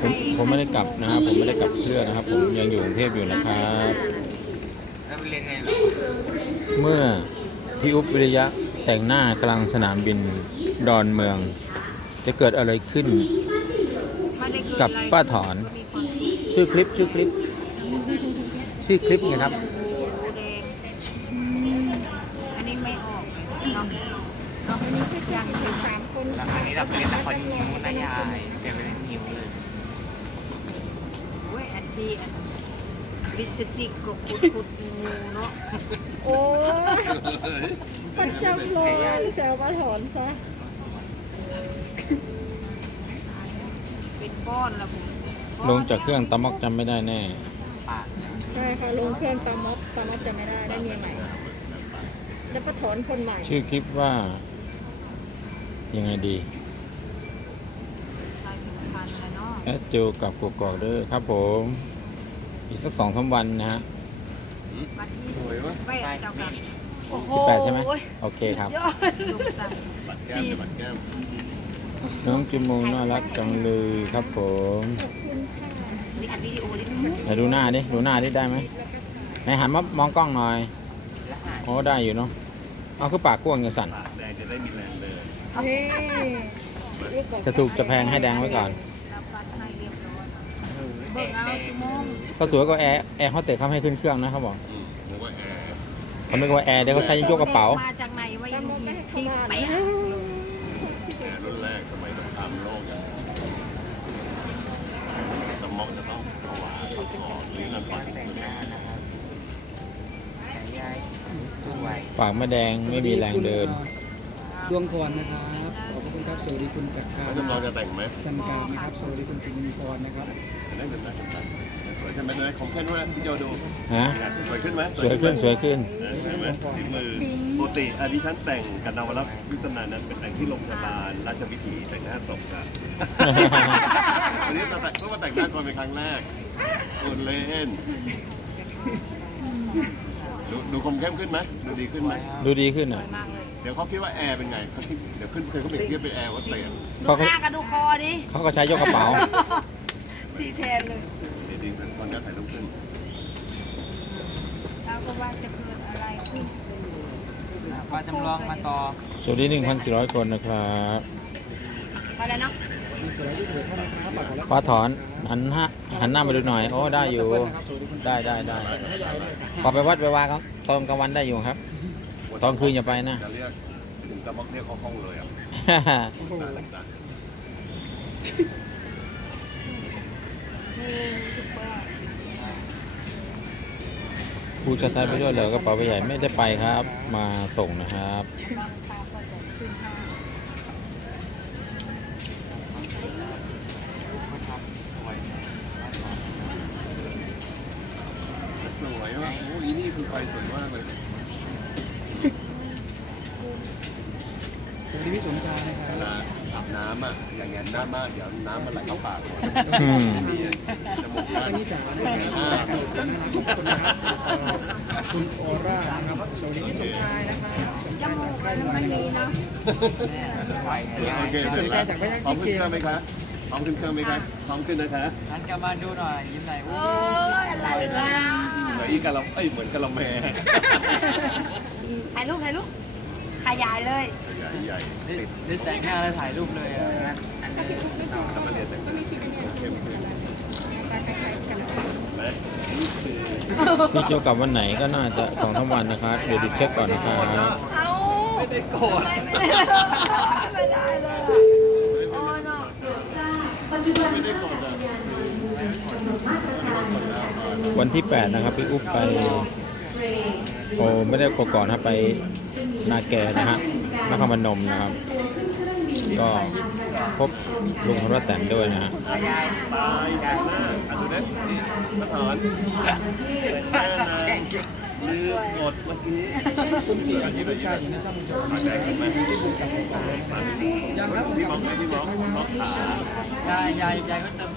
ผมผมไม่ได้กลับนะครับผมไม่ได้กลับเครื่องนะครับ ผมยังอยู่กรุงเทพอยู่นะครับแล้วไปเรียนไงเหรอเมื่อพี่อุ๊บวิริยะแต่งหน้ากลางสนามบินดอนเมือง จะเกิดอะไรขึ้น กับป้าถอน ชื่อคลิปชื่อคลิป ชื่อคลิปไงครับอันนี้ไม่ออก เลยเนาะเอาอันนี้คือยังนแล้วอันนี้เราไปเรียนนครนิ้วนะยายแกไปเรียนนิ้วเลย โอ้ยอันที่อันลิปสติกก็คุดคุดงูเนาะโอ้ประจำเลยแซวมาถอนซะ เป็นก้อนล้วผมลงจากเครื่องตะมอกจำไม่ได้แน่ ใช่ค่ะลงเครื่องตาม็อบตาม็อบจะไม่ได้ได้เมียใหม่ แล้วก็ถอนคนใหม่ ชื่อคลิปว่า ยังไงดีใส่ผิดพันธุ์แล้วเนาะแอดจูกับกกอกเด้อครับผม อีกสักสองสามวันนะฮะวันที่สวยวะไปเจ้ากันโอ้โหสิบแปดใช่ไหมโอเคครับยอดลงใส่แก้มบัดแก้มน้องจิมมงน่ารักจังเลยครับผมมีอัดวิดีโอดิไหนดูหน้าดิ ดูหน้าดิได้ไหมไหนหันมามองกล้องหน่อย โอ้ได้อยู่เนาะ เอาคือปากกว้างอย่าสั่น จะถูกจะแพงให้แดงไว้ก่อนรับบัตรให้เรียบร้อยเออเบิ่งเอาชั่วโมงเขาสวยกว่าแอร์แอร์เขาเตะเขาให้ขึ้นเครื่องนะเขาบอกอืมนึกว่าแอร์เขาไม่กว่าแอร์เดี๋ยวเขาใช้ยกกระเป๋ามาจากไหนวะตามม็อบไม่ให้เข้าทิ้งมาไปเลยอะแอร์รุ่นแรกสมัยสงครามโลกอะสมองจะต้องถวายถอดหรือนั่นปัดแต่งหน้านะครับแต่ยายคือไหวปากไม่แดงไม่มีแรงเดิน ดวงพรนะครับ ขอบพระคุณครับสวัสดีคุณจักรการแล้วจำลองจะแต่งไหมจันการนะครับสวัสดีคุณจิมีพรนะครับได้เหมือนกันสวยใช่ไหมเลยของแค่นู้นพี่โจดูฮะสวยขึ้นไหมสวยขึ้นสวยขึ้นเห็นไหมฝีมือปกติอันนี้ฉันแต่งกับนวรัตน์ยุทธนานั้นเป็นแต่งที่โรงพยาบาลราชวิถีแต่งหน้าศพครับอันนี้แต่งเพิ่งมาแต่งหน้าคนเป็นครั้งแรกคนเล่นดูดูคมเข้มขึ้นไหมดูดีขึ้นไหมดูดีขึ้นอะมาก เลยเดี๋ยวเขาคิดว่าแอร์เป็นไงเขาคิดเดี๋ยวขึ้นเคยเขาเปรียบเทียบเป็นแอร์ว่าเตียนดูหน้ากับดูคอดิเขาก็ใช้ยกกระเป๋าสีแทนเลยดีๆตอนนี้ถ่ายรูปขึ้นเราก็ว่าจะเกิดอะไรขึ้นปลาจำลองมาต่อสวัสดี1,400 คนนะครับมาแล้วเนาะมีสวยที่สวยเท่านั้นครับฝากกดไลค์ป้าถอนหันหน้าหันหน้ามาดูหน่อย โอ้ได้อยู่นะครับสวัสดีคุณได้ได้ได้พอไปวัดไปวาเขาตอนกลางวันได้อยู่ครับ ตอนคืนอย่าไปนะ จะเรียกถึงตะมักเรียกเขาห้องเลยอะต่างครูจะทายไปด้วยเหรอกระเป๋าใบใหญ่ไม่ได้ไปครับ มาส่งนะครับบางครั้งก็จะขึ้นห้างๆสวยว่ะโอ้ยนี่คือไฟสวยมากเลย สวัสดีพี่สมชายนะคเวรับลาอาบน้ำอะอย่างเงี้ยหน้ามากเดี๋ยวน้ำมันไหลเข้าปากหมดอืมนี่จมูกอัด้านนนี้จากอะไรนะครับขอบคุณนะครับขอบคุณนะครับคุณออร่านะครับสวัสดีพี่สมชายนะครับสมจชายมูจากกใกล้มันมาไม่โยมีเนาะโอเคเสร็จแล้วพร้อมขึ้นเครื่องไหมคะพร้อมขึ้นเครื่องไหมคะพร้อมขึ้นนะคะฉันกลับมาดูหน่อย ยิ้มหน่อยโอ้ยอะไรล่ะเหมือนอีกะละเอ้ยเหมือนกะละแมถ่ายรูปถ่ายรูป ขยายเลยใหญ่ใหญ่ติดได้แต่งหน้าแล้วถ่ายรูปเลยอะแล้วมาเรียนแต่งเข้มขึ้นไหมพี่โจกลับวันไหนก็น่าจะสองทั้งวันนะครับ เดี๋ยวดูเช็คก่อนนะครับเอาไม่ได้โกรธไม่ได้เลยโอ้เนาะไม่ได้โกรธอะวันที่ 8 นะครับพี่อุ๊บไป โอ้ไม่ได้กก่อนครับไปนาแกนะฮะนครพนมนะครับ ก็พบลุงพระแตนด้วยนะฮะตายใหญ่มากอันนี้นี่มาถอนะลืมกดเมื่อกี้คุณพี่ที่ผู้ชายอยู่ในช่องมาแดงขึ้นมาที่บุกกับผมยังครับพี่มองพี่มองมองขายายยายยายก็เติม